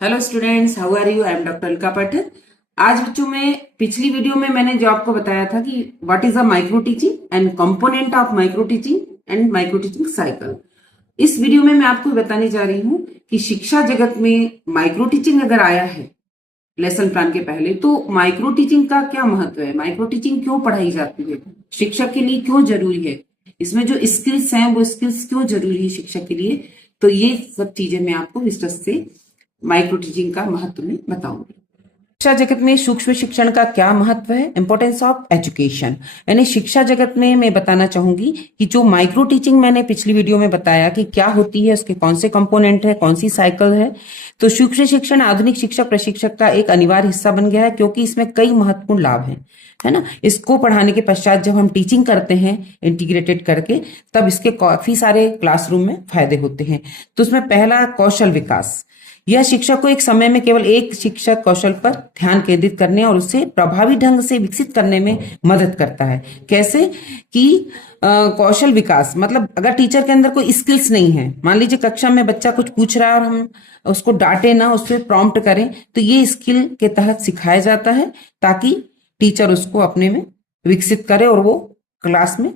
Hello students, how are you? I am doctor Alka Pathak. आज बच्चों में पिछली वीडियो में मैंने जो आपको बताया था कि what is a micro teaching and component of micro teaching and micro teaching cycle. इस वीडियो में मैं आपको बताने जा रही हूँ कि शिक्षा जगत में माइक्रो टीचिंग अगर आया है लेसन प्लान के पहले, तो माइक्रो टीचिंग का क्या महत्व है, माइक्रो टीचिंग क्यों पढ़ाई जाती है, शिक्षक के लिए क्यों जरूरी है, इसमें जो स्किल्स हैं वो स्किल्स क्यों जरूरी है शिक्षक के लिए। तो ये सब चीजें मैं आपको विस्तार से माइक्रो टीचिंग का महत्व में बताऊंगी। शिक्षा जगत में सूक्ष्म शिक्षण का क्या महत्व है, इंपॉर्टेंस ऑफ एजुकेशन। यानी शिक्षा जगत में मैं बताना चाहूंगी कि जो माइक्रो टीचिंग मैंने पिछली वीडियो में बताया कि क्या होती है, उसके कौन से कंपोनेंट है, कौन सी साइकिल है। तो सूक्ष्म शिक्षण आधुनिक शिक्षक प्रशिक्षक का एक अनिवार्य हिस्सा बन गया है, क्योंकि इसमें कई महत्वपूर्ण लाभ हैं, है ना। इसको पढ़ाने के पश्चात जब हम टीचिंग करते हैं इंटीग्रेटेड करके, तब इसके काफी सारे क्लासरूम में फायदे होते हैं। तो उसमें पहला कौशल विकास। यह शिक्षक को एक समय में केवल एक शिक्षक कौशल पर ध्यान केंद्रित करने और उसे प्रभावी ढंग से विकसित करने में मदद करता है। कैसे कि कौशल विकास मतलब अगर टीचर के अंदर कोई स्किल्स नहीं है, मान लीजिए कक्षा में बच्चा कुछ पूछ रहा है और हम उसको डांटे ना, उससे प्रॉम्प्ट करें, तो ये स्किल के तहत सिखाया जाता है ताकि टीचर उसको अपने में विकसित करे और वो क्लास में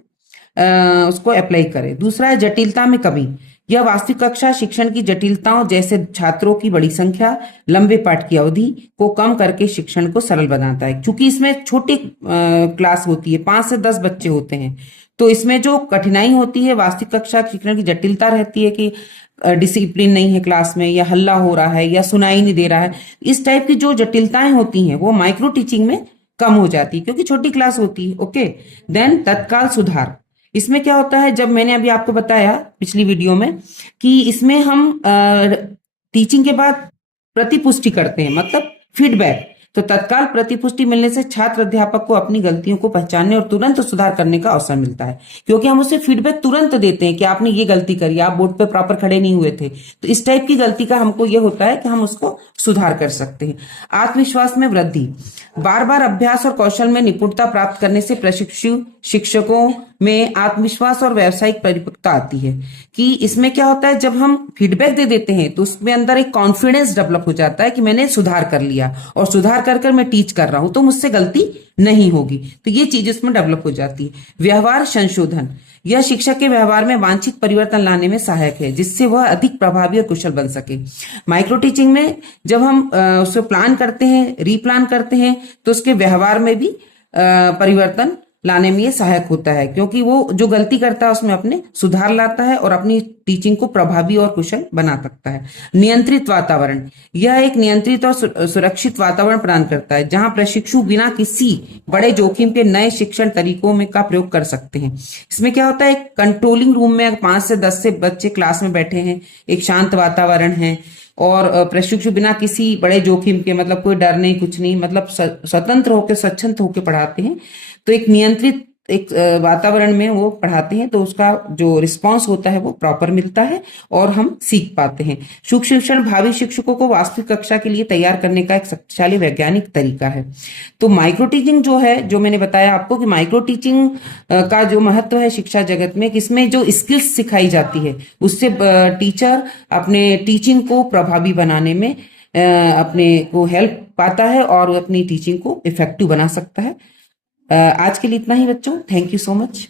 उसको अप्लाई करे। दूसरा है जटिलता में कमी। यह वास्तविक कक्षा शिक्षण की जटिलताओं जैसे छात्रों की बड़ी संख्या, लंबे पाठ की अवधि को कम करके शिक्षण को सरल बनाता है। क्योंकि इसमें छोटी क्लास होती है, 5 से 10 बच्चे होते हैं, तो इसमें जो कठिनाई होती है वास्तविक कक्षा शिक्षण की जटिलता रहती है कि डिसिप्लिन नहीं है क्लास में, या हल्ला हो रहा है, या सुनाई नहीं दे रहा है। इस टाइप की जो जटिलताएं होती हैं वो माइक्रो टीचिंग में कम हो जाती है, क्योंकि छोटी क्लास होती है। ओके, देन तत्काल सुधार। इसमें क्या होता है, जब मैंने अभी आपको बताया पिछली वीडियो में कि इसमें हम टीचिंग के बाद प्रतिपुष्टि करते हैं, मतलब फीडबैक। तो तत्काल प्रतिपुष्टि मिलने से छात्र अध्यापक को अपनी गलतियों को पहचानने और तुरंत सुधार करने का अवसर मिलता है, क्योंकि हम उसे फीडबैक तुरंत देते हैं कि आपने ये गलती करी, आप बोर्ड पे प्रॉपर खड़े नहीं हुए थे। तो इस टाइप की गलती का हमको ये होता है कि हम उसको सुधार कर सकते हैं। आत्मविश्वास में वृद्धि। बार बार अभ्यास और कौशल में निपुणता प्राप्त करने से प्रशिक्षु शिक्षकों में आत्मविश्वास और व्यावसायिक परिपक्वता आती है। कि इसमें क्या होता है, जब हम फीडबैक दे देते हैं तो उसमें अंदर एक कॉन्फिडेंस डेवलप हो जाता है कि मैंने सुधार कर लिया और सुधार कर कर मैं टीच कर रहा हूं, तो मुझसे गलती नहीं होगी। तो ये चीज इसमें डेवलप हो जाती है। व्यवहार संशोधन। यह शिक्षक के व्यवहार में वांछित परिवर्तन लाने में सहायक है, जिससे वह अधिक प्रभावी और कुशल बन सके। माइक्रो टीचिंग में जब हम उसको प्लान करते हैं, रीप्लान करते हैं, तो उसके व्यवहार में भी परिवर्तन लाने में ये सहायक होता है, क्योंकि वो जो गलती करता है उसमें अपने सुधार लाता है और अपनी टीचिंग को प्रभावी और कुशल बना सकता है। नियंत्रित वातावरण। यह एक नियंत्रित और सुरक्षित वातावरण प्रदान करता है, जहां प्रशिक्षु बिना किसी बड़े जोखिम के नए शिक्षण तरीकों में का प्रयोग कर सकते हैं। इसमें क्या होता है, एक कंट्रोलिंग रूम में 5 से 10 से बच्चे क्लास में बैठे हैं, एक शांत वातावरण है, और प्रशिक्षु बिना किसी बड़े जोखिम के, मतलब कोई डर नहीं, कुछ नहीं, मतलब स्वतंत्र होकर स्वच्छंद होकर पढ़ाते हैं। तो एक नियंत्रित एक वातावरण में वो पढ़ाते हैं, तो उसका जो रिस्पांस होता है वो प्रॉपर मिलता है और हम सीख पाते हैं। सूक्ष्म शिक्षण भावी शिक्षकों को वास्तविक कक्षा के लिए तैयार करने का एक शक्तिशाली वैज्ञानिक तरीका है। तो माइक्रो टीचिंग जो है, जो मैंने बताया आपको कि माइक्रो टीचिंग का जो महत्व है शिक्षा जगत में, किसमें जो स्किल्स सिखाई जाती है उससे टीचर अपने टीचिंग को प्रभावी बनाने में अपने को हेल्प पाता है और अपनी टीचिंग को इफेक्टिव बना सकता है। आज के लिए इतना ही बच्चों, थैंक यू सो मच।